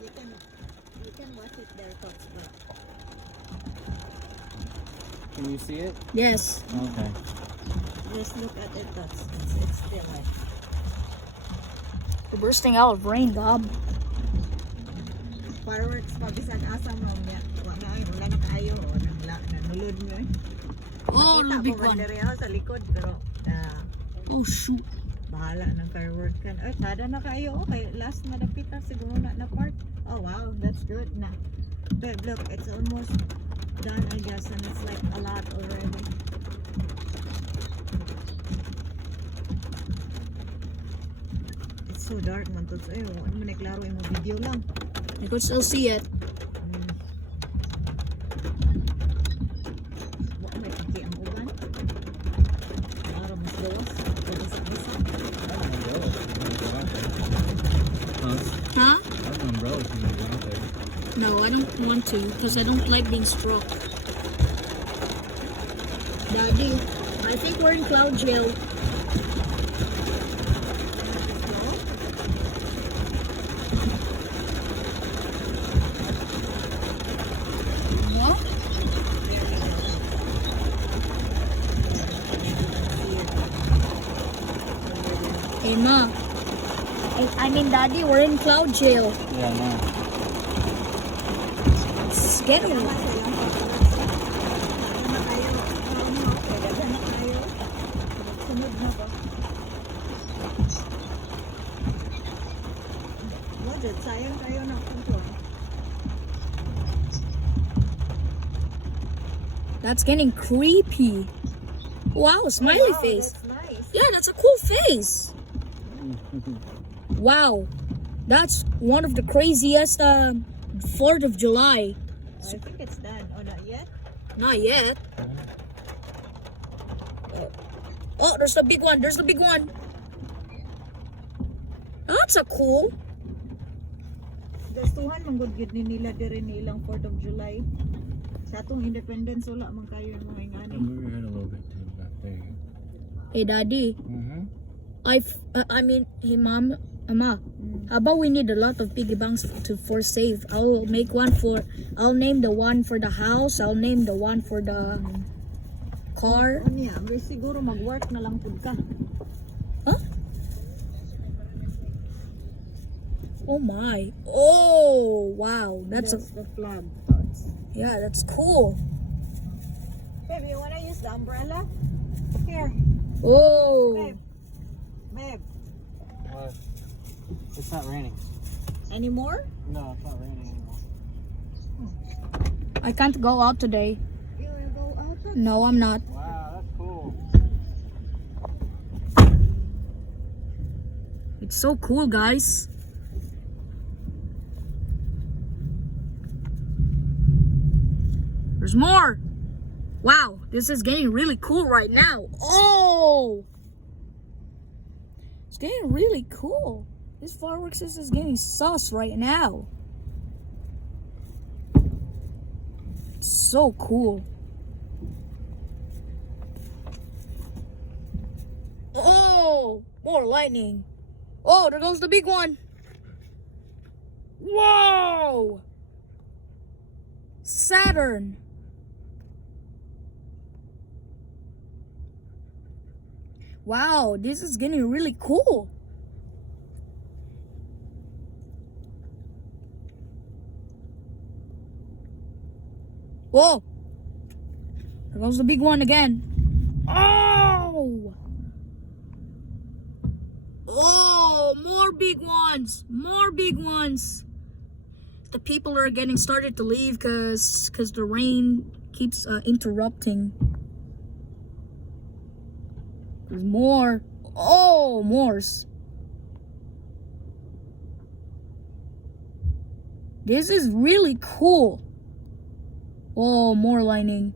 You can watch it there, Tots, but Can you see it? Yes. Okay. just look at it, Tots. It's still like We're bursting out of rain, Bob. fireworks pa bisan asa mo niya. Wala na kaayo o nanulod mo eh. Oh, the big one. Dere ako sa likod pero Oh, shoot. bahala ng firework kan. Ay, sada na kayo. Okay, last na dapita siguro na part. Oh wow, that's good na. But look, it's almost done I guess and it's like a lot already. It's so dark man to. Ay, ano man klaro yung video lang. I could still see it. Wa may kiki ang uban. Para mas gawas. Isa-isa. Huh? I have an umbrella if you need to go out there. No, I don't want to because I don't like being struck. Daddy, I think we're in cloud jail. What? Hey, Ma. I mean, Daddy, we're in cloud jail. Yeah, no. It's scary. Sayang kayo ng control. That's getting creepy. Wow, smiley Wow, face. That's nice. Yeah, that's a cool face. Wow, that's one of the craziest 4th of July. I think it's done. Oh, not yet? Not yet. Oh, there's the big one. There's the big one. That's a cool. Gustuhan manggod gid ni nila dire ni ilang 4th of July. Sa atong independence wala man kayo yung mga ingani. Move your head a little bit to the back. There you go. Hey, Daddy. Mm-hmm. I mean, hey, Mom, Ama. How about we need a lot of piggy banks for save? I'll make one for. I'll name the one for the house. I'll name the one for the car. Ano ya, may siguro mag-work na lang pud ka. Huh? Oh my! Oh wow! That's the flag. yeah. That's cool. Babe, you wanna use the umbrella? Here, Oh. babe. Babe, What? It's not raining. anymore? No, it's not raining anymore. I can't go out today. You will go out? No, I'm not. Wow, that's cool. It's so cool, guys. There's more. Wow, this is getting really cool right now. Oh, it's getting really cool. This fireworks is getting sus right now. It's so cool. Oh, more lightning. Oh, there goes the big one. Whoa! Saturn. Wow, this is getting really cool. Whoa! There goes the big one again. Oh! Oh, more big ones. More big ones. The people are getting started to leave because the rain keeps interrupting. There's more. Oh, more's. This is really cool. Oh, more lightning.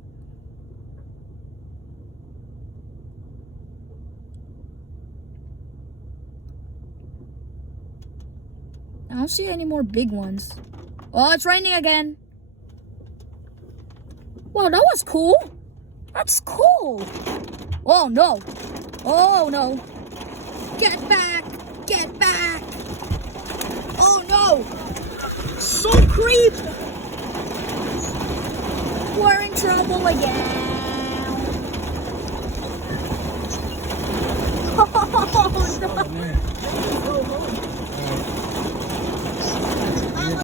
I don't see any more big ones. Oh, it's raining again. Wow, that was cool. That's cool. Oh, no. Oh, no. Get back. Get back. Oh, no. creep! We're in trouble again. Oh, no. Oh, man.